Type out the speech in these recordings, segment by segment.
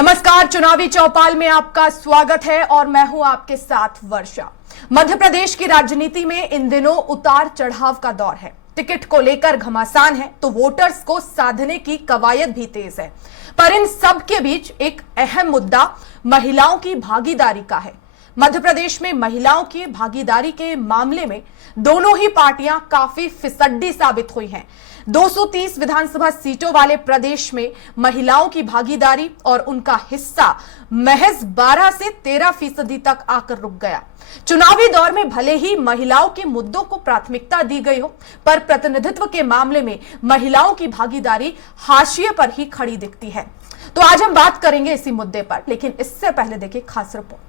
नमस्कार, चुनावी चौपाल में आपका स्वागत है और मैं हूं आपके साथ वर्षा। मध्य प्रदेश की राजनीति में इन दिनों उतार चढ़ाव का दौर है। टिकट को लेकर घमासान है तो वोटर्स को साधने की कवायद भी तेज है। पर इन सब के बीच एक अहम मुद्दा महिलाओं की भागीदारी का है। मध्य प्रदेश में महिलाओं की भागीदारी के मामले में दोनों ही पार्टियां काफी फिसड्डी साबित हुई हैं। 230 विधानसभा सीटों वाले प्रदेश में महिलाओं की भागीदारी और उनका हिस्सा महज 12 से 13% तक आकर रुक गया। चुनावी दौर में भले ही महिलाओं के मुद्दों को प्राथमिकता दी गई हो, पर प्रतिनिधित्व के मामले में महिलाओं की भागीदारी हाशिए पर ही खड़ी दिखती है। तो आज हम बात करेंगे इसी मुद्दे पर, लेकिन इससे पहले देखिए खास रिपोर्ट।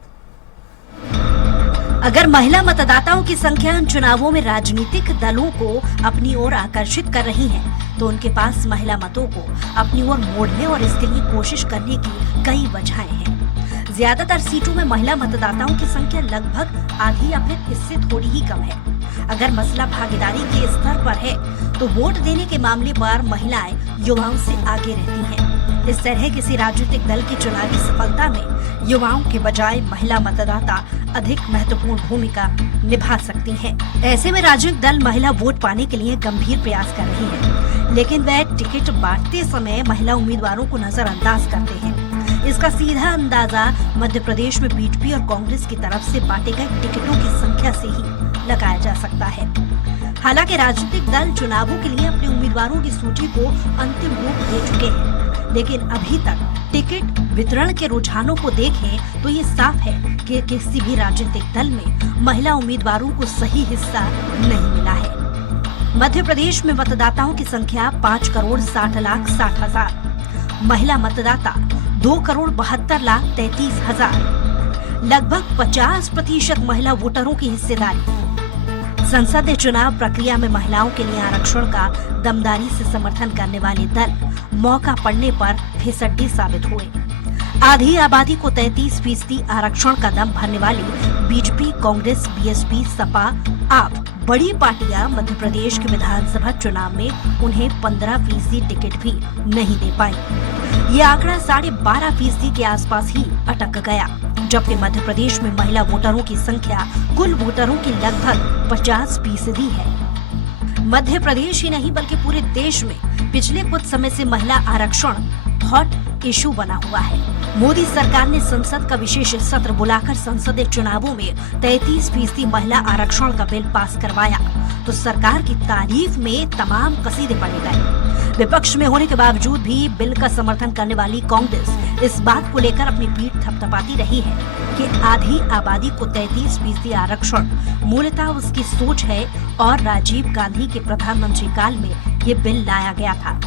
अगर महिला मतदाताओं की संख्या इन चुनावों में राजनीतिक दलों को अपनी ओर आकर्षित कर रही है, तो उनके पास महिला मतों को अपनी ओर मोड़ने और इसके लिए कोशिश करने की कई वजहें हैं। ज्यादातर सीटों में महिला मतदाताओं की संख्या लगभग आधी या फिर इससे थोड़ी ही कम है। अगर मसला भागीदारी के स्तर पर है, तो वोट देने के मामले पर महिलाएं युवाओं से आगे रहती हैं। इस तरह किसी राजनीतिक दल की चुनावी सफलता में युवाओं के बजाय महिला मतदाता अधिक महत्वपूर्ण भूमिका निभा सकती हैं। ऐसे में राजनीतिक दल महिला वोट पाने के लिए गंभीर प्रयास कर रहे हैं, लेकिन वे टिकट बांटते समय महिला उम्मीदवारों को नजरअंदाज करते हैं। इसका सीधा अंदाजा मध्य प्रदेश में बीजेपी और कांग्रेस की तरफ से बांटे गए टिकटों की संख्या से ही लगाया जा सकता है। हालांकि राजनीतिक दल चुनावों के लिए अपने उम्मीदवारों की सूची को अंतिम रूप दे चुके हैं, लेकिन अभी तक टिकट वितरण के रुझानों को देखें तो ये साफ है कि किसी भी राजनीतिक दल में महिला उम्मीदवारों को सही हिस्सा नहीं मिला है। मध्य प्रदेश में मतदाताओं की संख्या 5,60,60,000, महिला मतदाता 2,72,33,000, लगभग 50% महिला वोटरों की हिस्सेदारी। संसदीय चुनाव प्रक्रिया में महिलाओं के लिए आरक्षण का दमदारी से समर्थन करने वाले दल मौका पड़ने पर फिसड्डी साबित हुए। आधी आबादी को 33% आरक्षण का दम भरने वाली बीजेपी, कांग्रेस, बीएसपी, सपा, आप बड़ी पार्टियां मध्य प्रदेश के विधानसभा चुनाव में उन्हें 15% टिकट भी नहीं दे पाई। ये आंकड़ा 12.5% के आसपास ही अटक गया, जबकि मध्य प्रदेश में महिला वोटरों की संख्या कुल वोटरों की लगभग 50% है। मध्य प्रदेश ही नहीं बल्कि पूरे देश में पिछले कुछ समय से महिला आरक्षण हॉट इशू बना हुआ है। मोदी सरकार ने संसद का विशेष सत्र बुलाकर संसदीय चुनावों में 33% महिला आरक्षण का बिल पास करवाया, तो सरकार की तारीफ में तमाम कसीदे पड़े गए। विपक्ष में होने के बावजूद भी बिल का समर्थन करने वाली कांग्रेस इस बात को लेकर अपनी पीठ थपथपाती रही है कि आधी आबादी को 33% आरक्षण मूलतः उसकी सोच है और राजीव गांधी के प्रधानमंत्री काल में ये बिल लाया गया था।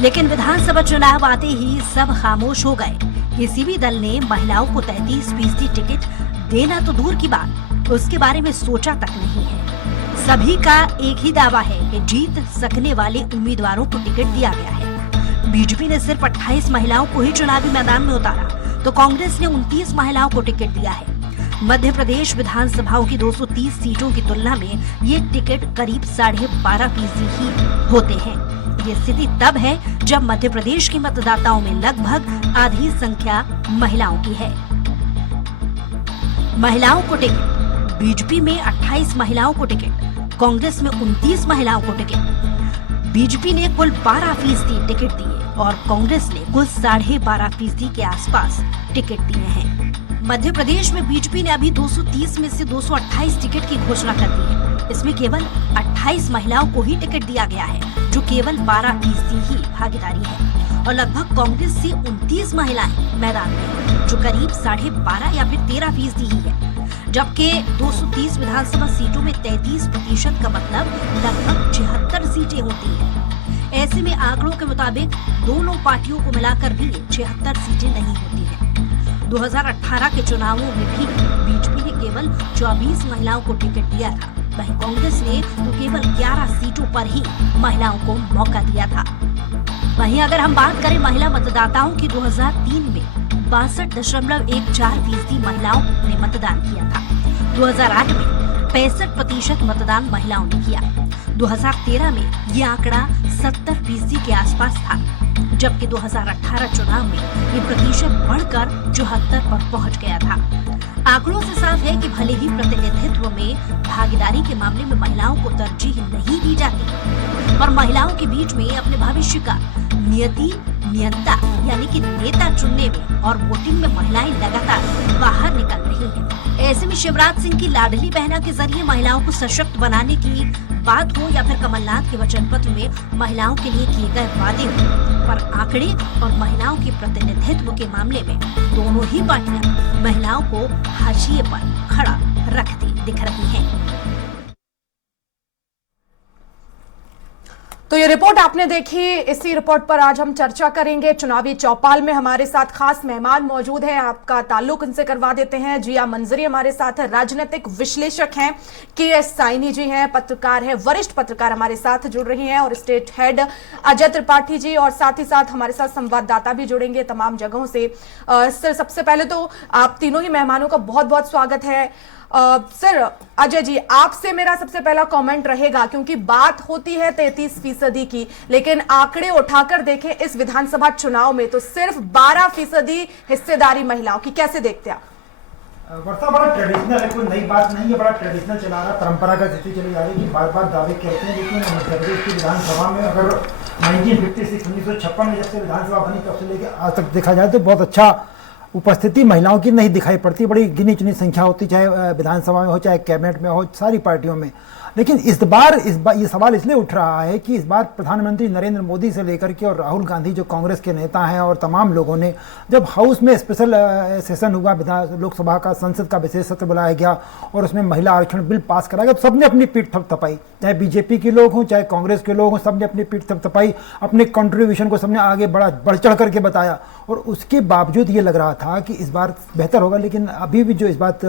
लेकिन विधानसभा चुनाव आते ही सब खामोश हो गए। किसी भी दल ने महिलाओं को 33% टिकट देना तो दूर की बात, उसके बारे में सोचा तक नहीं है। सभी का एक ही दावा है कि जीत सकने वाले उम्मीदवारों को टिकट दिया गया है। बीजेपी ने सिर्फ 28 महिलाओं को ही चुनावी मैदान में उतारा, तो कांग्रेस ने 29 महिलाओं को टिकट दिया है। मध्य प्रदेश विधानसभाओं की 230 सीटों की तुलना में ये टिकट करीब 12.5% ही होते हैं। ये स्थिति तब है जब मध्य प्रदेश के मतदाताओं में लगभग आधी संख्या महिलाओं की है। महिलाओं को टिकट, बीजेपी में 28 महिलाओं को टिकट, कांग्रेस में 29 महिलाओं को टिकट। बीजेपी ने कुल 12% टिकट दिए और कांग्रेस ने कुल 12.5% के आसपास टिकट दिए हैं। मध्य प्रदेश में बीजेपी ने अभी 230 में से 228 टिकट की घोषणा कर दी है। इसमें केवल 28 महिलाओं को ही टिकट दिया गया है, जो केवल 12% ही भागीदारी है, और लगभग कांग्रेस से 29 महिलाएं मैदान में हैं, जो करीब 12.5 या फिर 13% ही है। जबकि 230 विधानसभा सीटों में 33% का मतलब लगभग 76 सीटें होती हैं। ऐसे में आंकड़ों के मुताबिक दोनों पार्टियों को मिलाकर भी 76 सीटें नहीं होती हैं। 2018 के चुनावों में भी बीजेपी ने केवल 24 महिलाओं को टिकट दिया था, वहीं कांग्रेस ने तो केवल 11 सीटों पर ही महिलाओं को मौका दिया था। वहीं अगर हम बात करें महिला मतदाताओं की, 2003 में 62.14% महिलाओं ने मतदान किया था। 2008 में 65% मतदान महिलाओं ने किया। 2013 में ये आंकड़ा 70% के आसपास था। जबकि 2018 चुनाव में ये प्रतिशत बढ़कर 74 पर पहुंच गया था। आंकड़ों से साफ है कि भले ही प्रतिनिधित्व में भागीदारी के मामले में महिलाओं को तरजीह नहीं दी जाती, पर महिलाओं के बीच में अपने भविष्य का नियंता यानी कि नेता चुनने में और वोटिंग में महिलाएं लगातार बाहर निकल रही हैं। ऐसे में शिवराज सिंह की लाडली बहना के जरिए महिलाओं को सशक्त बनाने की बात हो या फिर कमलनाथ के वचन पत्र में महिलाओं के लिए किए गए वादे हो, पर आंकड़े और महिलाओं के प्रतिनिधित्व के मामले में दोनों ही पार्टियां महिलाओं को हाशिए पर खड़ा रखती दिख रही हैं। तो ये रिपोर्ट आपने देखी, इसी रिपोर्ट पर आज हम चर्चा करेंगे। चुनावी चौपाल में हमारे साथ खास मेहमान मौजूद हैं, आपका ताल्लुक इनसे करवा देते हैं। जिया मंजरी हमारे साथ है, राजनीतिक विश्लेषक हैं। के.एस. साइनी जी हैं, पत्रकार हैं, वरिष्ठ पत्रकार हमारे साथ जुड़ रही हैं, और स्टेट हेड अजय त्रिपाठी जी, और साथ ही साथ हमारे साथ संवाददाता भी जुड़ेंगे तमाम जगहों से। सर, सबसे पहले तो आप तीनों ही मेहमानों का बहुत बहुत स्वागत है। सर, अजय जी, आपसे मेरा सबसे पहला कमेंट रहेगा, क्योंकि बात होती है 33% की, लेकिन आंकड़े उठाकर देखें इस विधानसभा चुनाव में तो सिर्फ 12% हिस्सेदारी महिलाओं की। कैसे देखते हैं आप? वर्षा, बड़ा ट्रेडिशनल है, कोई नई बात नहीं है, बड़ा ट्रेडिशनल चला रहा है, परंपरागत स्थिति चली जा रही है कि बार बार दावे करते हैं। लेकिन मध्य प्रदेश की विधानसभा में अगर 1956 में जब से विधानसभा बनी तब से लेकर आज तक देखा जाए तो बहुत अच्छा उपस्थिति महिलाओं की नहीं दिखाई पड़ती। बड़ी गिनी चुनी संख्या होती, चाहे विधानसभा में हो चाहे कैबिनेट में हो, सारी पार्टियों में। लेकिन इस बार ये सवाल इसलिए उठ रहा है कि इस बार प्रधानमंत्री नरेंद्र मोदी से लेकर के और राहुल गांधी जो कांग्रेस के नेता हैं और तमाम लोगों ने, जब हाउस में स्पेशल सेशन हुआ, लोकसभा का संसद का विशेष सत्र बुलाया गया और उसमें महिला आरक्षण बिल पास कराया गया, तो सबने अपनी पीठ थपथपाई, चाहे बीजेपी के लोग हों चाहे कांग्रेस के लोग हों, सबने अपनी पीठ थपथपाई, अपने कंट्रीब्यूशन को सबने आगे बढ़ चढ़ करके बताया। और उसके बावजूद ये लग रहा था कि इस बार बेहतर होगा। लेकिन अभी भी जो इस बात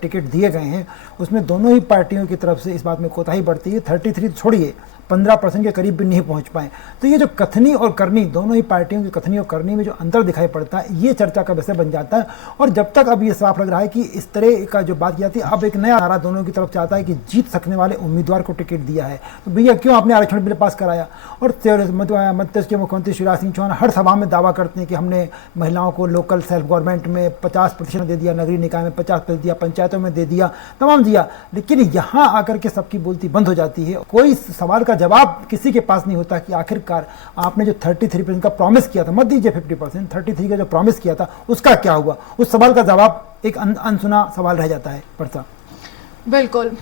टिकट दिए गए हैं उसमें दोनों ही पार्टियों की तरफ से इस बात में कोताही बढ़ती है। 33 छोड़िए, 15% के करीब भी नहीं पहुंच पाए। तो ये जो कथनी और करनी, दोनों ही पार्टियों की कथनी और करनी में जो अंतर दिखाई पड़ता है, ये चर्चा का विषय बन जाता है। और जब तक अब ये साफ लग रहा है कि इस तरह का जो बात की जाती है, अब एक नया नारा दोनों की तरफ चाहता है कि जीत सकने वाले उम्मीदवार को टिकट दिया है, तो भैया क्यों आपने आरक्षण बिल पास कराया। और मध्य प्रदेश के मुख्यमंत्री शिवराज सिंह चौहान हर सभा में दावा करते हैं कि हमने महिलाओं को लोकल सेल्फ गवर्नमेंट में 50% दे दिया, नगरीय निकाय में 50% दिया, पंचायतों में दे दिया, तमाम दिया। लेकिन यहाँ आकर के सबकी बोलती बंद हो जाती है। कोई सवाल का जवाब किसी के पास नहीं होता कि आखिरकार आपने जो 33% का प्रॉमिस किया था, मत दीजिए 50%, 33 का जो प्रॉमिस किया था उसका क्या हुआ। उस सवाल का जवाब एक अनसुना सवाल रह जाता है। परसा, बिल्कुल।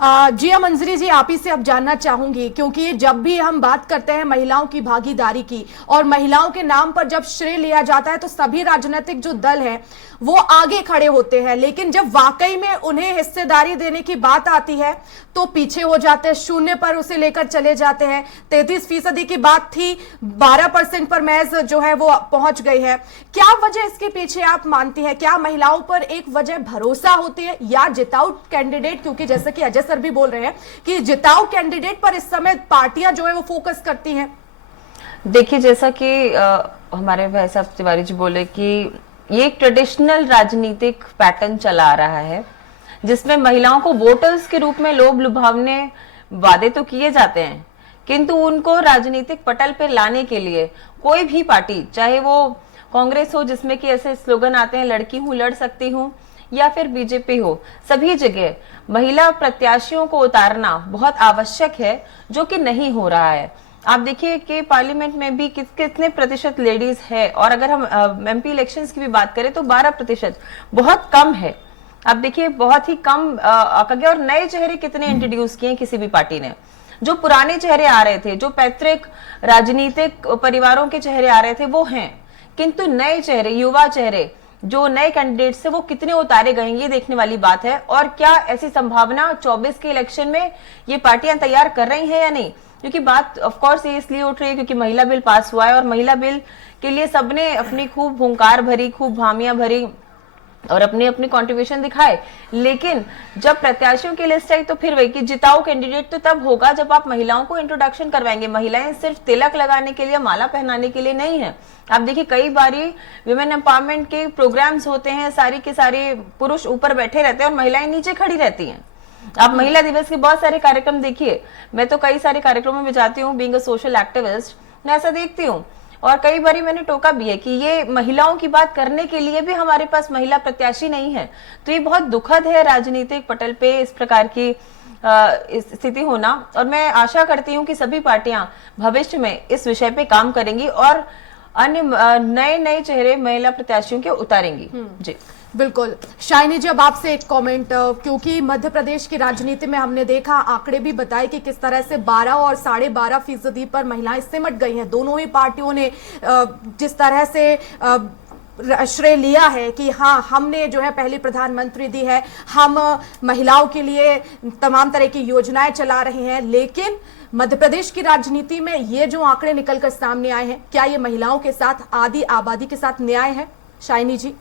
जिया मंजरी जी, आप ही से अब जानना चाहूंगी, क्योंकि जब भी हम बात करते हैं महिलाओं की भागीदारी की और महिलाओं के नाम पर जब श्रेय लिया जाता है तो सभी राजनीतिक जो दल हैं वो आगे खड़े होते हैं, लेकिन जब वाकई में उन्हें हिस्सेदारी देने की बात आती है तो पीछे हो जाते हैं, शून्य पर उसे लेकर चले जाते हैं। 33% की बात थी, 12% पर महज जो है वो पहुंच गई है। क्या वजह इसके पीछे आप मानती हैं? क्या महिलाओं पर एक वजह भरोसा होती है, या जिताऊ कैंडिडेट, क्योंकि जैसे कि अजय सर भी बोल रहे हैं कि जिताऊ कैंडिडेट पर इस समय पार्टियां जो है वो फोकस करती हैं? देखिए, जैसा कि हमारे भाई साहब तिवारी जी बोले कि ये एक ट्रेडिशनल राजनीतिक पैटर्न चला आ रहा है, जिसमें महिलाओं को वोटर्स के रूप में लोभ लुभावने वादे तो किए जाते हैं, किंतु उनको राजनीतिक पटल पर लाने के लिए कोई भी पार्टी, चाहे वो कांग्रेस हो जिसमें कि ऐसे स्लोगन आते हैं लड़की हूं लड़ सकती हूं, या फिर बीजेपी हो, सभी जगह महिला प्रत्याशियों को उतारना बहुत आवश्यक है, जो कि नहीं हो रहा है। आप देखिए कि पार्लियामेंट में भी कितने प्रतिशत लेडीज है, और अगर हम एमपी इलेक्शंस की भी बात करें तो 12%, बहुत कम है। आप देखिए बहुत ही कम और नए चेहरे कितने इंट्रोड्यूस किए किसी भी पार्टी ने। जो पुराने चेहरे आ रहे थे, जो पैतृक राजनीतिक परिवारों के चेहरे आ रहे थे वो हैं, किंतु नए चेहरे, युवा चेहरे, जो नए कैंडिडेट्स है वो कितने उतारे गए ये देखने वाली बात है। और क्या ऐसी संभावना 24 के इलेक्शन में ये पार्टियां तैयार कर रही हैं या नहीं, क्योंकि बात ऑफ कोर्स ये इसलिए उठ रही है क्योंकि महिला बिल पास हुआ है, और महिला बिल के लिए सबने अपनी खूब हुंकार भरी, खूब हामियां भरी और अपनी अपनी कंट्रीब्यूशन दिखाए। लेकिन जब प्रत्याशियों की लिस्ट आई तो फिर वही कि जिताऊ कैंडिडेट तो तब होगा जब आप महिलाओं को इंट्रोडक्शन करवाएंगे। महिलाएं सिर्फ तिलक लगाने के लिए, माला पहनाने के लिए नहीं है। आप देखिए कई बारी विमेन एम्पावरमेंट के प्रोग्राम्स होते हैं, सारी के सारे पुरुष ऊपर बैठे रहते हैं और महिलाएं नीचे खड़ी रहती हैं। आप महिला दिवस के बहुत सारे कार्यक्रम देखिए, मैं तो कई सारे कार्यक्रमों में जाती हूँ, बीइंग अ सोशल एक्टिविस्ट, मैं ऐसा देखती हूँ और कई बार मैंने टोका भी है कि ये महिलाओं की बात करने के लिए भी हमारे पास महिला प्रत्याशी नहीं है। तो ये बहुत दुखद है राजनीतिक पटल पे इस प्रकार की स्थिति होना। और मैं आशा करती हूँ कि सभी पार्टियां भविष्य में इस विषय पे काम करेंगी और अन्य नए नए चेहरे महिला प्रत्याशियों के उतारेंगी। जी बिल्कुल। शाइनी जी, अब आपसे एक कमेंट, क्योंकि मध्य प्रदेश की राजनीति में हमने देखा, आंकड़े भी बताए कि किस तरह से 12 और 12.5% पर महिलाएं सिमट गई हैं। दोनों ही पार्टियों ने जिस तरह से श्रेय लिया है कि हाँ, हमने जो है पहली प्रधानमंत्री दी है, हम महिलाओं के लिए तमाम तरह की योजनाएं चला रहे हैं, लेकिन मध्य प्रदेश की राजनीति में ये जो आंकड़े निकलकर सामने आए हैं, क्या ये महिलाओं के साथ, आधी आबादी के साथ न्याय है? शाइनी जी।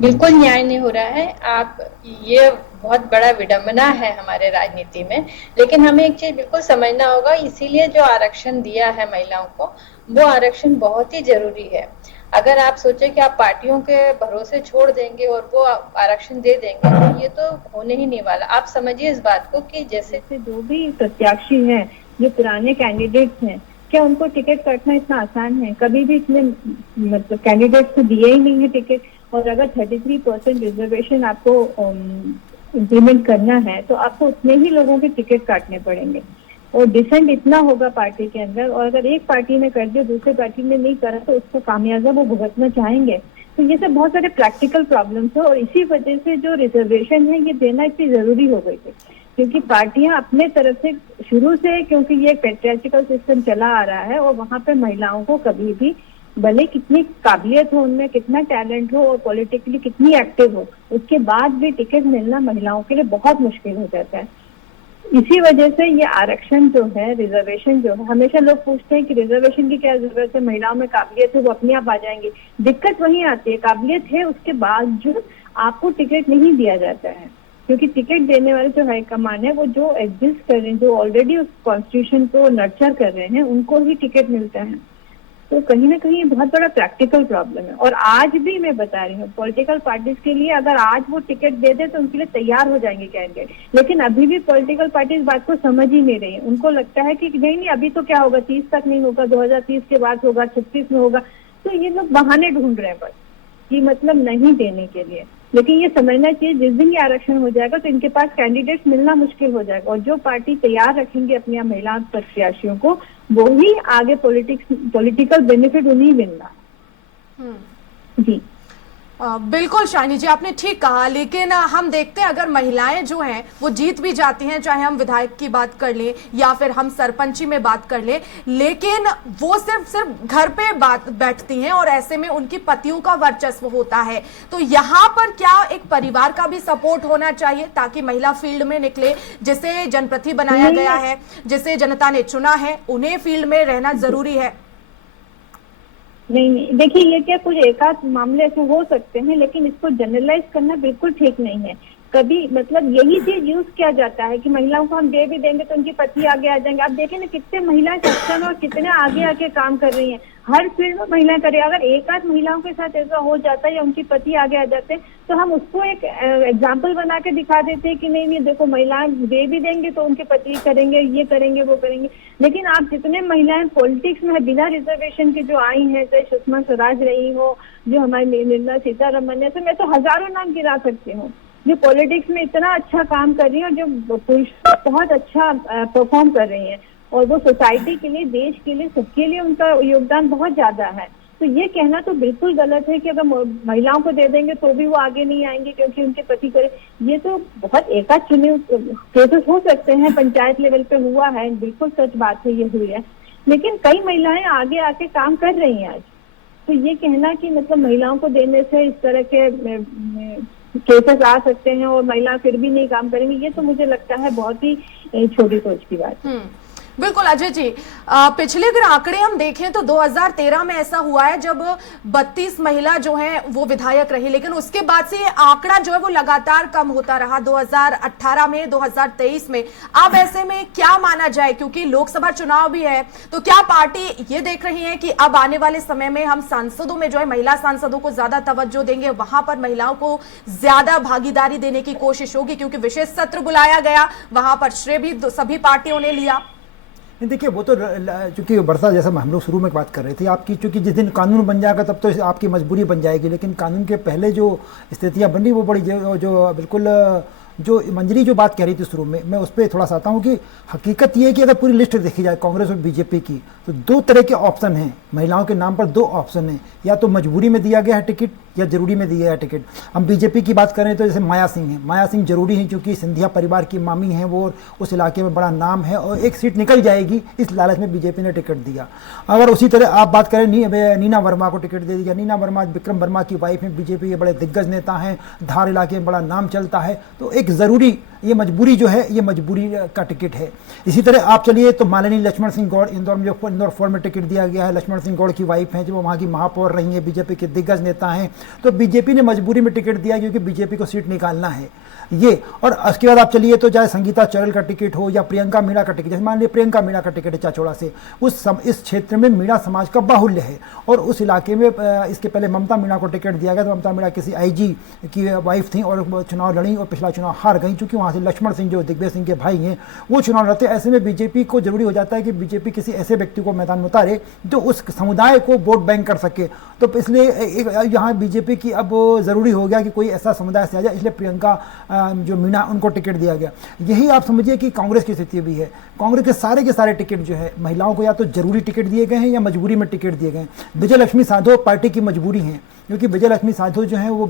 बिल्कुल न्याय नहीं हो रहा है। आप, ये बहुत बड़ा विडंबना है हमारे राजनीति में। लेकिन हमें एक चीज बिल्कुल समझना होगा, इसीलिए जो आरक्षण दिया है महिलाओं को, वो आरक्षण बहुत ही जरूरी है। अगर आप सोचे कि आप पार्टियों के भरोसे छोड़ देंगे और वो आरक्षण दे देंगे, तो ये तो होने ही नहीं वाला। आप समझिए इस बात को कि जैसे जो भी प्रत्याशी हैं, जो पुराने कैंडिडेट्स हैं, क्या उनको टिकट काटना इतना आसान है? कभी भी इतने मतलब कैंडिडेट्स को दिए ही नहीं है टिकट। और अगर 33% रिजर्वेशन आपको इम्प्लीमेंट करना है, तो आपको उतने ही लोगों के टिकट काटने पड़ेंगे और डिसेंट इतना होगा पार्टी के अंदर। और अगर एक पार्टी ने कर दिया, दूसरी पार्टी ने नहीं करा, तो उसको खामियाजा वो भुगतना चाहेंगे। तो ये सब बहुत सारे प्रैक्टिकल प्रॉब्लम्स है और इसी वजह से जो रिजर्वेशन है ये देना इतनी जरूरी हो गई थी, क्योंकि पार्टियां अपने तरफ से शुरू से, क्योंकि ये पैट्रियार्चिकल सिस्टम चला आ रहा है और वहां पे महिलाओं को कभी भी, भले कितनी काबिलियत हो उनमें, कितना टैलेंट हो और पॉलिटिकली कितनी एक्टिव हो, उसके बाद भी टिकट मिलना महिलाओं के लिए बहुत मुश्किल हो जाता है। इसी वजह से ये आरक्षण जो है, रिजर्वेशन जो है, हमेशा लोग पूछते हैं कि रिजर्वेशन की क्या जरूरत है, महिलाओं में काबिलियत है वो अपने आप आ जाएंगी। दिक्कत वहीं आती है, काबिलियत है उसके बावजूद आपको टिकट नहीं दिया जाता है, क्योंकि टिकट देने वाले जो हाईकमान है वो जो एग्जिस्ट कर रहे हैं, जो ऑलरेडी उस कॉन्स्टिट्यूशन को नर्चर कर रहे हैं, उनको ही टिकट मिलता है। तो कहीं ना कहीं बहुत बड़ा प्रैक्टिकल प्रॉब्लम है। और आज भी मैं बता रही हूँ, पॉलिटिकल पार्टीज के लिए अगर आज वो टिकट दे दे तो उनके लिए तैयार हो जाएंगे कैंडिडेट, लेकिन अभी भी पॉलिटिकल पार्टीज बात को समझ ही नहीं रही है। उनको लगता है कि नहीं नहीं अभी तो क्या होगा, 30 तक नहीं होगा, 2030 के बाद होगा, 36 में होगा। तो ये लोग बहाने ढूंढ रहे हैं बस, कि मतलब नहीं देने के लिए। लेकिन ये समझना चाहिए, जिस दिन ये आरक्षण हो जाएगा तो इनके पास कैंडिडेट्स मिलना मुश्किल हो जाएगा, और जो पार्टी तैयार रखेंगे अपनी महिला प्रत्याशियों को, वो ही आगे पॉलिटिकल बेनिफिट उन्हीं मिलना। जी बिल्कुल शाइनी जी, आपने ठीक कहा। लेकिन हम देखते हैं, अगर महिलाएं जो हैं वो जीत भी जाती हैं, चाहे हम विधायक की बात कर लें या फिर हम सरपंची में बात कर लें, लेकिन वो सिर्फ घर पे बैठती हैं और ऐसे में उनकी पतियों का वर्चस्व होता है। तो यहाँ पर क्या एक परिवार का भी सपोर्ट होना चाहिए ताकि महिला फील्ड में निकले? जिसे जनप्रतिनिधि बनाया गया है, जिसे जनता ने चुना है, उन्हें फील्ड में रहना जरूरी है। नहीं, देखिए ये क्या कुछ एकाध मामले ऐसे हो सकते हैं, लेकिन इसको जनरलाइज करना बिल्कुल ठीक नहीं है। कभी मतलब यही चीज यूज किया जाता है कि महिलाओं को हम दे भी देंगे तो उनकी पति आगे आ जाएंगे। आप देखें ना कितने महिलाएं सक्षम और कितने आगे आके काम कर रही हैं, हर फील्ड में महिलाएं कर रही है। अगर एक आध महिलाओं के साथ ऐसा हो जाता है या उनकी पति आगे आ जाते हैं, तो हम उसको एक एग्जाम्पल बना के दिखा देते हैं कि नहीं नहीं देखो, महिलाएं दे भी देंगे तो उनके पति करेंगे, ये करेंगे, वो करेंगे। लेकिन आप जितने महिलाएं पॉलिटिक्स में बिना रिजर्वेशन के जो आई हैं, चाहे सुषमा स्वराज रही हो, जो हमारी निर्मला सीतारमण है, तो मैं तो हजारों नाम गिरा सकती हूँ जो पॉलिटिक्स में इतना अच्छा काम कर रही है और जो पुरुष बहुत अच्छा परफॉर्म कर रही है, और वो सोसाइटी के लिए, देश के लिए, सबके लिए उनका योगदान बहुत ज्यादा है। तो ये कहना तो बिल्कुल गलत है कि अगर महिलाओं को दे देंगे तो भी वो आगे नहीं आएंगे क्योंकि उनके पति करे। ये तो बहुत एकाध चुने केसेस हो सकते हैं, पंचायत लेवल पे हुआ है, बिल्कुल सच बात है, ये हुई है। लेकिन कई महिलाएं आगे आके काम कर रही हैं आज। तो ये कहना कि मतलब महिलाओं को देने से इस तरह के केसेस आ सकते हैं और महिला फिर भी नहीं काम करेंगी, ये तो मुझे लगता है बहुत ही छोटी सोच की बात है। बिल्कुल अजय जी, पिछले अगर आंकड़े हम देखें तो 2013 में ऐसा हुआ है जब 32 महिला जो हैं वो विधायक रही, लेकिन उसके बाद से ये आंकड़ा जो है वो लगातार कम होता रहा 2018 में, 2023 में। अब ऐसे में क्या माना जाए, क्योंकि लोकसभा चुनाव भी है, तो क्या पार्टी ये देख रही है कि अब आने वाले समय में हम सांसदों में जो है महिला सांसदों को ज्यादा तवज्जो देंगे, वहां पर महिलाओं को ज्यादा भागीदारी देने की कोशिश होगी, क्योंकि विशेष सत्र बुलाया गया, वहां पर श्रेय भी सभी पार्टियों ने लिया? नहीं देखिए, वो तो चूंकि वर्षा, जैसा हम लोग शुरू में बात कर रहे थे आपकी, चूंकि जिस दिन कानून बन जाएगा तब तो आपकी मजबूरी बन जाएगी, लेकिन कानून के पहले जो स्थितियां बनी वो बड़ी जो बिल्कुल जो मंजरी जो बात कह रही थी शुरू में, मैं उस पर थोड़ा सा आता हूँ कि हकीकत ये है कि अगर पूरी लिस्ट देखी जाए कांग्रेस और बीजेपी की, तो दो तरह के ऑप्शन हैं महिलाओं के नाम पर, दो ऑप्शन हैं, या तो मजबूरी में दिया गया है टिकट या जरूरी में दिया है टिकट। हम बीजेपी की बात करें तो जैसे माया सिंह है, माया सिंह जरूरी है क्योंकि सिंधिया परिवार की मामी हैं, वो उस इलाके में बड़ा नाम है और एक सीट निकल जाएगी, इस लालच में बीजेपी ने टिकट दिया। अगर उसी तरह आप बात करें नीना वर्मा को टिकट दे दिया, नीना वर्मा विक्रम वर्मा की वाइफ है, बीजेपी के बड़े दिग्गज नेता हैं, धार इलाके में बड़ा नाम चलता है, तो एक जरूरी, ये मजबूरी जो है ये मजबूरी का टिकट है। इसी तरह आप चलिए तो मालिनी लक्ष्मण सिंह गौड़, इंदौर में जो इंदौर 4 में टिकट दिया गया है, लक्ष्मण सिंह गौड़ की वाइफ हैं, जो वहाँ की महापौर रही हैं, बीजेपी के दिग्गज नेता हैं, तो बीजेपी ने मजबूरी में टिकट दिया क्योंकि बीजेपी को सीट निकालना है ये। और उसके बाद आप चलिए तो चाहे संगीता चरल का टिकट हो या प्रियंका मीणा का टिकट, जैसे मान लीजिए प्रियंका मीणा का टिकट है चाचौड़ा से, इस क्षेत्र में मीणा समाज का बाहुल्य है और उस इलाके में इसके पहले ममता मीणा को टिकट दिया गया, तो ममता मीणा किसी आईजी की वाइफ थी और चुनाव लड़ी और पिछला चुनाव हार गई, चूंकि वहाँ से लक्ष्मण सिंह जो दिग्विजय सिंह के भाई हैं वो चुनाव लड़ते। ऐसे में बीजेपी को जरूरी हो जाता है कि बीजेपी किसी ऐसे व्यक्ति को मैदान में उतारे जो उस समुदाय को वोट बैंक कर सके, तो इसलिए यहाँ बीजेपी की अब जरूरी हो गया कि कोई ऐसा समुदाय से आ जाए, इसलिए प्रियंका जो मीणा उनको टिकट दिया गया। यही आप समझिए कि कांग्रेस की स्थिति भी है, कांग्रेस के सारे टिकट जो है महिलाओं को या तो जरूरी टिकट दिए गए हैं या मजबूरी में टिकट दिए गए हैं। विजय लक्ष्मी साधो पार्टी की मजबूरी है, क्योंकि विजय लक्ष्मी साधो जो है वो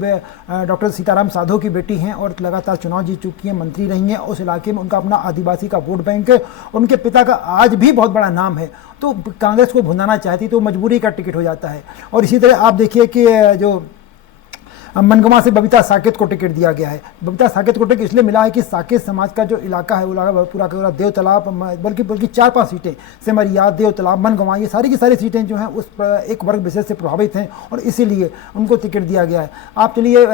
डॉक्टर सीताराम साधो की बेटी हैं और लगातार चुनाव जीत चुकी हैं, मंत्री रही हैं, उस इलाके में उनका अपना आदिवासी का वोट बैंक है, उनके पिता का आज भी बहुत बड़ा नाम है, तो कांग्रेस को भुनाना चाहती तो मजबूरी का टिकट हो जाता है। और इसी तरह आप देखिए कि जो मनगवा से बबीता साकेत को टिकट दिया गया है, बबीता साकेत को टिकट इसलिए मिला है कि साकेत समाज का जो इलाका है वो इलाका पूरा का पूरा देव तालाब, बल्कि 4-5 सीटें सेमरिया, देव तालाब, मनगवा, ये सारी की सारी सीटें जो हैं उस एक वर्ग विशेष से प्रभावित हैं और इसीलिए उनको टिकट दिया गया है। आप चलिए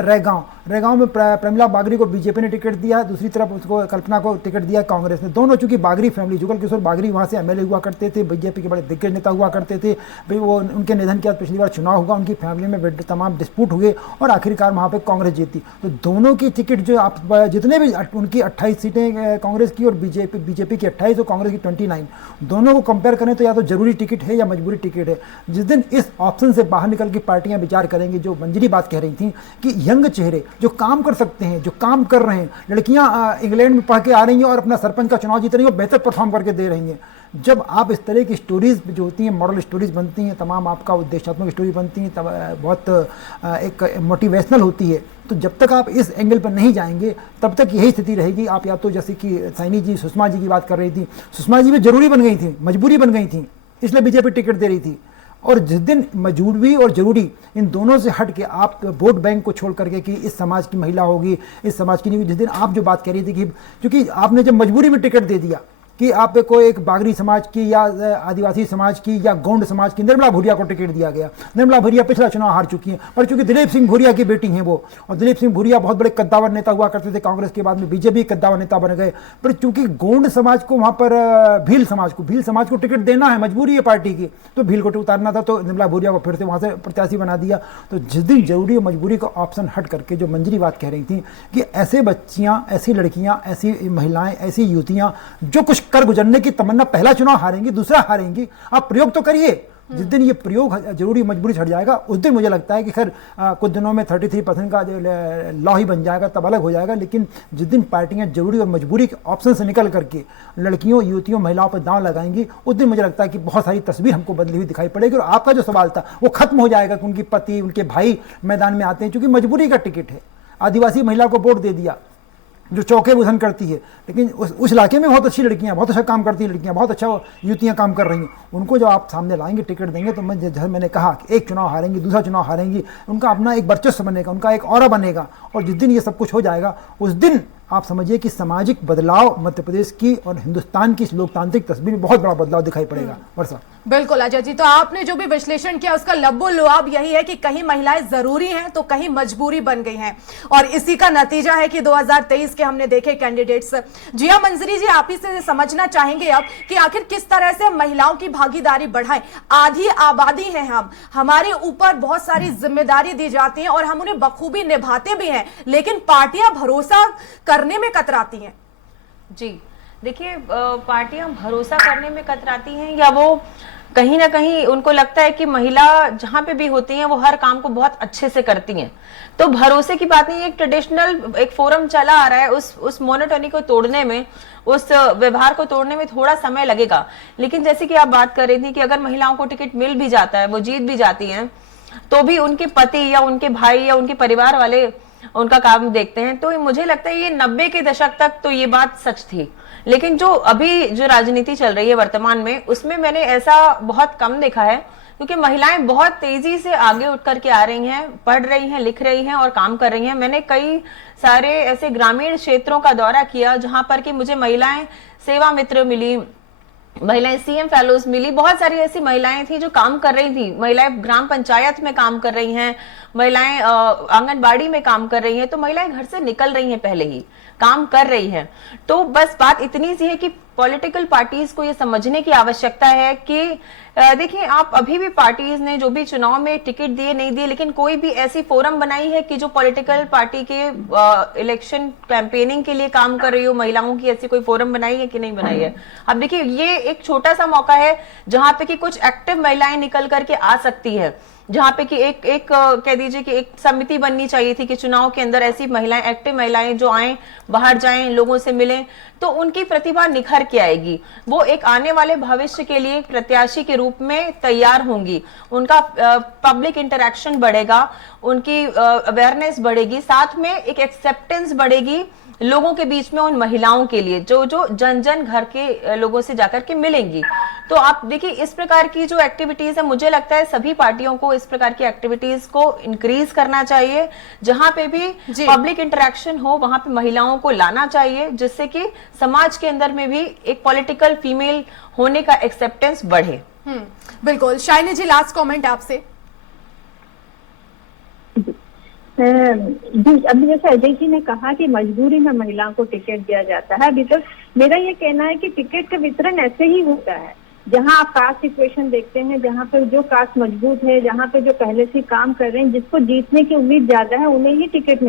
रैगांव में प्रमिला बागरी को बीजेपी ने टिकट दिया, दूसरी तरफ उसको कल्पना को टिकट दिया कांग्रेस ने। दोनों चूंकि बागरी फैमिली, जुगल किशोर बागरी वहाँ से एमएलए हुआ करते थे, बीजेपी के बड़े दिग्गज नेता हुआ करते थे, भाई वो उनके निधन के बाद पिछली बार चुनाव हुआ, उनकी फैमिली में तमाम डिस्प्यूट हुए और आखिरकार वहाँ पर कांग्रेस जीती। तो दोनों की टिकट जो आप जितने भी उनकी 28 सीटें कांग्रेस की और बीजेपी की 28 और कांग्रेस की 29, दोनों को कंपेयर करें तो या तो जरूरी टिकट है या मजबूरी टिकट है। जिस दिन इस ऑप्शन से बाहर निकल के पार्टियां विचार करेंगी, जो मंजरी बात कह रही थी कि यंग चेहरे जो काम कर सकते हैं, जो काम कर रहे हैं, लड़कियां इंग्लैंड में पढ़ के आ रही हैं और अपना सरपंच का चुनाव जीत रही हैं और बेहतर परफॉर्म करके दे रही हैं, जब आप इस तरह की स्टोरीज जो होती हैं, मॉडल स्टोरीज बनती हैं, तमाम आपका उद्देश्यात्मक स्टोरी बनती हैं, तब बहुत एक मोटिवेशनल होती है, तो जब तक आप इस एंगल पर नहीं जाएंगे तब तक यही स्थिति रहेगी। आप या तो जैसे कि सैनी जी, सुषमा जी की बात कर रही थी, सुषमा जी भी जरूरी बन गई थी, मजबूरी बन गई थी, इसलिए बीजेपी टिकट दे रही थी। और जिस दिन मजबूरी और जरूरी इन दोनों से हट के आप वोट बैंक को छोड़ करके कि इस समाज की महिला होगी, इस समाज की नहीं होगी, जिस दिन आप जो बात कह रही थी कि क्योंकि आपने जब मजबूरी में टिकट दे दिया कि आप को एक बागरी समाज की या आदिवासी समाज की या गोंड समाज की निर्मला भूरिया को टिकट दिया गया। निर्मला भूरिया पिछला चुनाव हार चुकी हैं, पर चूंकि दिलीप सिंह भूरिया की बेटी हैं वो, और दिलीप सिंह भूरिया बहुत बड़े कद्दावर नेता हुआ करते थे, कांग्रेस के बाद में बीजेपी कद्दावर नेता बन गए, पर चूंकि गोंड समाज को वहां पर भील समाज को टिकट देना है, मजबूरी है पार्टी की, तो भील को उतारना था, तो निर्मला भूरिया को फिर से वहां से प्रत्याशी बना दिया। तो जिस दिन जरूरी और मजबूरी का ऑप्शन हट करके जो मंजरी बात कह रही थी कि ऐसे बच्चियां, ऐसी लड़कियां, ऐसी महिलाएं, ऐसी युवतियां जो कुछ कर गुजरने की तमन्ना, पहला चुनाव हारेंगी, दूसरा हारेंगी, आप प्रयोग तो करिए। जिस दिन ये प्रयोग जरूरी मजबूरी छट जाएगा उस दिन मुझे लगता है कि खैर कुछ दिनों में 33% का जो लॉ ही बन जाएगा, तब अलग हो जाएगा। लेकिन जिस दिन पार्टियां जरूरी और मजबूरी के ऑप्शन से निकल करके लड़कियों, युवतियों, महिलाओं पर दांव लगाएंगी, उस दिन मुझे लगता है कि बहुत सारी तस्वीर हमको बदली हुई दिखाई पड़ेगी और आपका जो सवाल था वो खत्म हो जाएगा कि उनकी पति, उनके भाई मैदान में आते हैं, क्योंकि मजबूरी का टिकट है। आदिवासी महिला को वोट दे दिया जो चौके बुधन करती है, लेकिन उस इलाके में बहुत अच्छी लड़कियां, बहुत अच्छा काम करती हैं लड़कियां, बहुत अच्छा युवतियां काम कर रही हैं, उनको जब आप सामने लाएंगे, टिकट देंगे, तो मैंने कहा कि एक चुनाव हारेंगी, दूसरा चुनाव हारेंगी, उनका अपना एक वर्चस्व बनेगा, उनका एक ऑरा बनेगा। और जिस दिन ये सब कुछ हो जाएगा उस दिन आप समझिए कि सामाजिक बदलाव मध्य प्रदेश की और हिंदुस्तान की इस लोकतांत्रिक तस्वीर में बहुत बड़ा बदलाव दिखाई पड़ेगा। वर्षा, बिल्कुल अजय जी, तो आपने जो भी विश्लेषण किया उसका लब्बो लुआब यही है कि कहीं महिलाएं जरूरी हैं तो कहीं मजबूरी बन गई हैं, और इसी का नतीजा है कि 2023 के हमने देखे कैंडिडेट्स। जिया मंजरी जी, आप ही से समझना चाहेंगे अब कि आखिर किस तरह से महिलाओं की भागीदारी बढ़ाएं। आधी आबादी है हम, हमारे ऊपर बहुत सारी जिम्मेदारी दी जाती है और हम उन्हें बखूबी निभाते भी हैं, लेकिन पार्टियां भरोसा करने में कतराती हैं। जी, देखिए पार्टियां भरोसा करने में कतराती हैं या वो कहीं ना कहीं उनको लगता है कि महिला जहां पे भी होती हैं वो हर काम को बहुत अच्छे से करती हैं। तो भरोसे की बात नहीं, एक ट्रेडिशनल एक फोरम चला आ रहा है, उस मोनोटोनी को तोड़ने में, उस व्यवहार को तोड़ने में थोड़ा समय लगेगा। लेकिन जैसे कि आप बात कर रही थी कि अगर महिलाओं को टिकट मिल भी जाता है, वो जीत भी जाती हैं, तो भी उनके पति या उनके भाई या उनके परिवार वाले उनका काम देखते हैं। तो मुझे लगता है ये 90 के दशक तक तो ये बात सच थी, लेकिन जो अभी जो राजनीति चल रही है वर्तमान में, उसमें मैंने ऐसा बहुत कम देखा है, क्योंकि महिलाएं बहुत तेजी से आगे उठ करके आ रही हैं, पढ़ रही हैं, लिख रही हैं और काम कर रही हैं। मैंने कई सारे ऐसे ग्रामीण क्षेत्रों का दौरा किया जहां पर कि मुझे महिलाएं सेवा मित्र मिली, महिलाएं सीएम फेलोज मिली, बहुत सारी ऐसी महिलाएं थी जो काम कर रही थी। महिलाएं ग्राम पंचायत में काम कर रही हैं, महिलाएं आंगनबाड़ी में काम कर रही हैं। तो महिलाएं घर से निकल रही हैं, पहले ही काम कर रही हैं। तो बस बात इतनी सी है कि पॉलिटिकल पार्टीज को ये समझने की आवश्यकता है कि देखिए, आप अभी भी पार्टीज ने जो भी चुनाव में टिकट दिए नहीं दिए, लेकिन कोई भी ऐसी फोरम बनाई है कि जो पॉलिटिकल पार्टी के इलेक्शन कैंपेनिंग के लिए काम कर रही हो, महिलाओं की ऐसी कोई फोरम बनाई है कि नहीं बनाई है? अब देखिए, ये एक छोटा सा मौका है जहां पे कि कुछ एक्टिव महिलाएं निकल करके आ सकती है, जहां पे कि एक कह दीजिए कि एक समिति बननी चाहिए थी कि चुनाव के अंदर ऐसी महिलाएं, एक्टिव महिलाएं जो आए, बाहर जाएं, लोगों से मिलें, तो उनकी प्रतिभा निखर के आएगी। वो एक आने वाले भविष्य के लिए एक प्रत्याशी के रूप में तैयार होंगी, उनका पब्लिक इंटरेक्शन बढ़ेगा, उनकी अवेयरनेस बढ़ेगी, साथ में एक एक्सेप्टेंस बढ़ेगी लोगों के बीच में उन महिलाओं के लिए जो जो जन जन घर के लोगों से जाकर के मिलेंगी। तो आप देखिए, इस प्रकार की जो एक्टिविटीज है, मुझे लगता है सभी पार्टियों को इस प्रकार की एक्टिविटीज को इंक्रीज करना चाहिए। जहां पे भी पब्लिक इंटरेक्शन हो वहां पे महिलाओं को लाना चाहिए, जिससे कि समाज के अंदर में भी एक पॉलिटिकल फीमेल होने का एक्सेप्टेंस बढ़े। बिल्कुल। शाइनी जी, लास्ट कॉमेंट आपसे। जी, अभी जैसे अजय जी ने कहा कि मजबूरी में महिलाओं को टिकट दिया जाता है, अभी तक मेरा ये कहना है कि टिकट का वितरण ऐसे ही होता है। जहां आप कास्ट इक्वेशन देखते हैं, जहां पर जो कास्ट मजबूत है, जहां पे जो पहले से काम कर रहे हैं, जिसको जीतने की उम्मीद ज्यादा है, उन्हें ही टिकट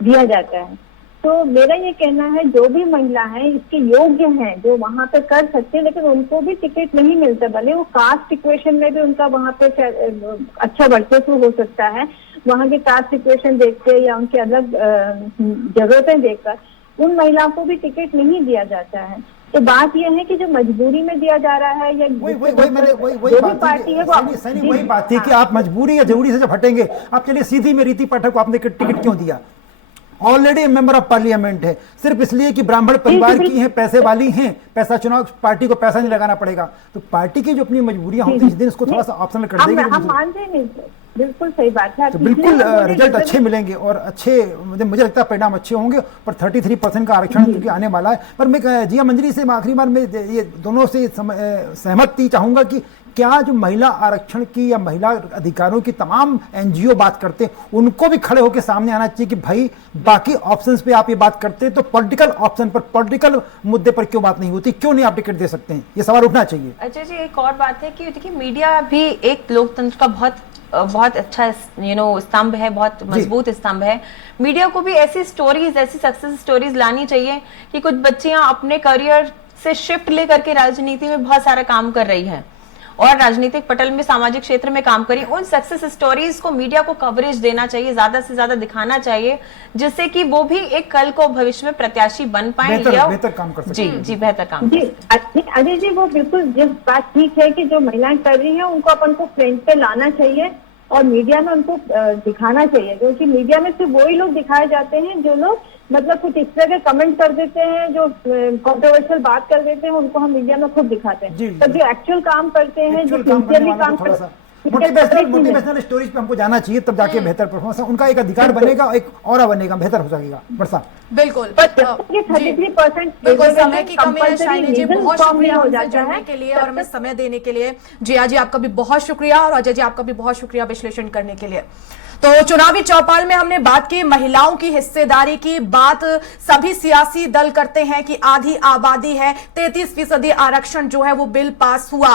दिया जाता है। तो मेरा ये कहना है, जो भी महिला है इसके योग्य हैं, जो वहां पे कर सकते हैं, लेकिन उनको भी टिकट नहीं मिलता, भले वो कास्ट इक्वेशन में भी उनका वहां पे अच्छा वर्चस्व हो सकता है। वहां के कास्ट इक्वेशन देखते या उनकी अलग जरूरतें देखकर उन महिलाओं को भी टिकट नहीं दिया जाता है। तो बात यह है कि जो मजबूरी में दिया जा रहा है या वही बात थी कि आप मजबूरी या जरूरी से जब हटेंगे, आप चलिए सीधी में रीति पाठक को आपने टिकट क्यों दिया? ऑलरेडी मेंबर ऑफ पार्लियामेंट है, सिर्फ इसलिए कि ब्राह्मण परिवार की हैं, पैसे वाली हैं, पैसा चुनाव पार्टी को पैसा नहीं लगाना पड़ेगा। तो पार्टी की जो अपनी मजबूरियां होती हैं, इस दिन इसको थोड़ा सा ऑप्शनल कर देंगे। हम मानते नहीं, बिल्कुल सही बात है। तो बिल्कुल रिजल्ट अच्छे मिलेंगे और अच्छे, मुझे लगता है परिणाम अच्छे होंगे। पर 33% का आरक्षण क्योंकि आने वाला है। पर मैं जिया मंजरी से आखिरी बार में ये दोनों से सहमति चाहूंगा कि क्या जो महिला आरक्षण की या महिला अधिकारों की तमाम एनजीओ बात करते हैं, उनको भी खड़े होकर सामने आना चाहिए कि भाई बाकी ऑप्शंस पे आप ये बात करते हैं, तो पॉलिटिकल ऑप्शन पर, पॉलिटिकल मुद्दे पर क्यों बात नहीं होती? क्यों नहीं आप टिकट दे सकते हैं? ये सवाल उठना चाहिए। अच्छा जी, एक और बात है कि देखिए, मीडिया भी एक लोकतंत्र का बहुत अच्छा स्तंभ है, बहुत मजबूत स्तंभ है। मीडिया को भी ऐसी स्टोरीज, ऐसी सक्सेस स्टोरीज लानी चाहिए कि कुछ बच्चियां अपने करियर से शिफ्ट लेकर के राजनीति में बहुत सारा काम कर रही हैं और राजनीतिक पटल में, सामाजिक क्षेत्र में काम करी। उन सक्सेस स्टोरीज को मीडिया को कवरेज देना चाहिए, ज्यादा से ज्यादा दिखाना चाहिए, जिससे कि वो भी एक कल को भविष्य में प्रत्याशी बन पाए, बेहतर काम कर सकते हैं। जी, बेहतर काम। जी अजय जी, वो बिल्कुल जिस बात ठीक है कि जो महिलाएं कर रही हैं उनको अपन को फ्रंट पे लाना चाहिए और मीडिया में उनको दिखाना चाहिए, क्योंकि मीडिया में सिर्फ वही लोग दिखाए जाते हैं जो लोग मतलब कुछ इस तरह के कमेंट कर देते हैं, जो कंट्रोवर्शियल बात कर देते हैं, उनको हम मीडिया में खुद दिखाते हैं। तो जो एक्चुअल काम करते हैं, जो सिंसियरली काम करते हैं, मोटिवेशनल स्टोरीज पे हमको जाना चाहिए, तब जाके बेहतर परफॉर्मेंस, उनका एक अधिकार बनेगा, एक ऑरा बनेगा, बेहतर हो जाएगा। बरसा बिल्कुल। 33% बिल्कुल, समय की कमी है शाइनी जी, बहुत शुक्रिया हमसे जुड़ने के लिए और हमें समय देने के लिए। जिया जी, आपका भी बहुत शुक्रिया और अजय जी, आपका भी बहुत शुक्रिया विश्लेषण करने के लिए। तो चुनावी चौपाल में हमने बात की महिलाओं की हिस्सेदारी की बात। सभी सियासी दल करते हैं कि आधी आबादी है, 33% आरक्षण जो है वो बिल पास हुआ,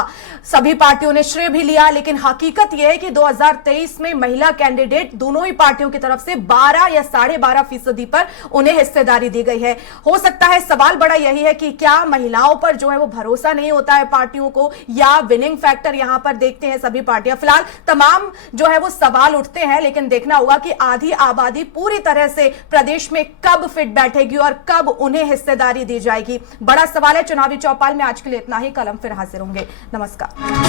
सभी पार्टियों ने श्रेय भी लिया, लेकिन हकीकत यह है कि 2023 में महिला कैंडिडेट दोनों ही पार्टियों की तरफ से 12 या 12.5% पर उन्हें हिस्सेदारी दी गई है। हो सकता है सवाल बड़ा यही है कि क्या महिलाओं पर जो है वो भरोसा नहीं होता है पार्टियों को, या विनिंग फैक्टर यहां पर देखते हैं सभी पार्टियां। फिलहाल तमाम जो है वो सवाल उठते हैं, लेकिन देखना होगा कि आधी आबादी पूरी तरह से प्रदेश में कब फिट बैठेगी और कब उन्हें हिस्सेदारी दी जाएगी। बड़ा सवाल है। चुनावी चौपाल में आज के लिए इतना ही। कल हम फिर हाजिर होंगे। नमस्कार।